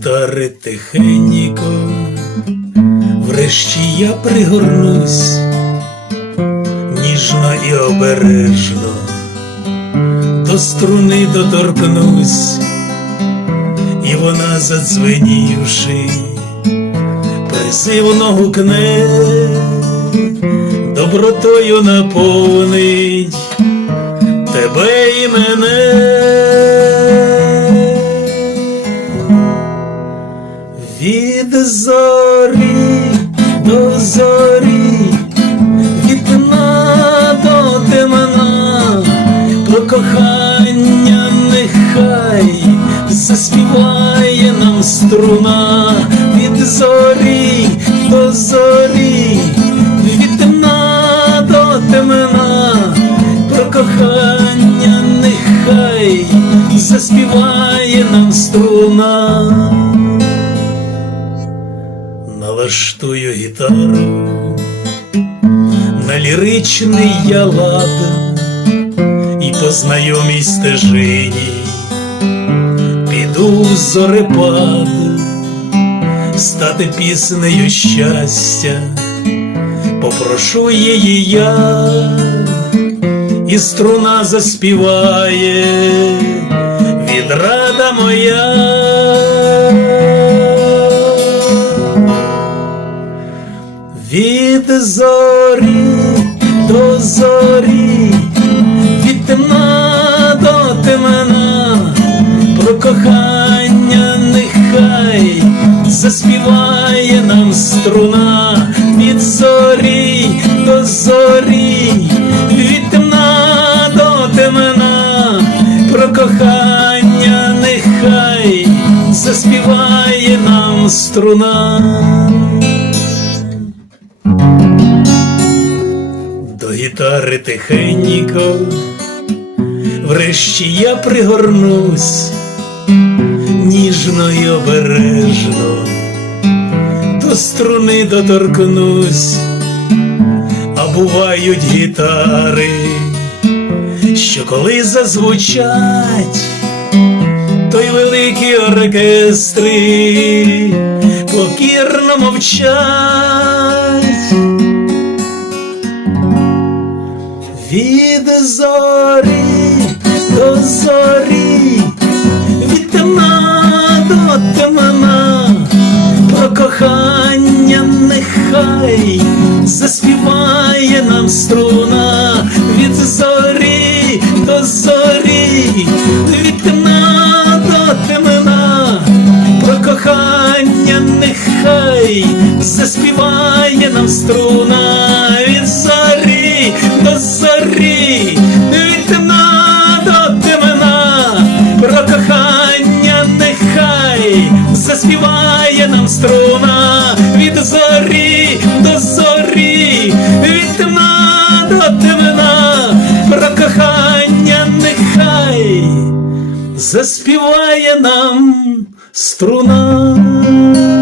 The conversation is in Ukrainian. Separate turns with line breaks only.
гітари тихенько, врешті я пригорнусь, ніжно і обережно, до струни доторкнусь, і вона, задзвенівши, призивно гукне, добротою наповнить тебе і мене. Від зорі до зорі, від дна до темна, про кохання нехай заспіває нам струна, від зорі до зорі, від дна до темна, про кохання нехай заспіває нам струна налаштую гітару на ліричний я лад і по знайомій стежині піду в зорепад стати піснею щастя, попрошу її я, і струна заспіває відрада моя. Від зорі до зорі, від темна до темна, про кохання нехай заспіває нам струна, від зорі до зорі, від темна до темна, про кохання нехай заспіває нам струна. Гітари тихенько, врешті я пригорнусь, ніжно й обережно, до струни доторкнусь, а бувають гітари, що коли зазвучать, то й великі оркестри покірно мовчать. Від зорі до зорі, від темна до темна, про кохання нехай заспіває нам струна, від зорі до зорі, від темна до темна, про кохання нехай заспіває нам струна, заспіває нам струна, від зорі до зорі, від темна до темна, про кохання нехай заспіває нам струна.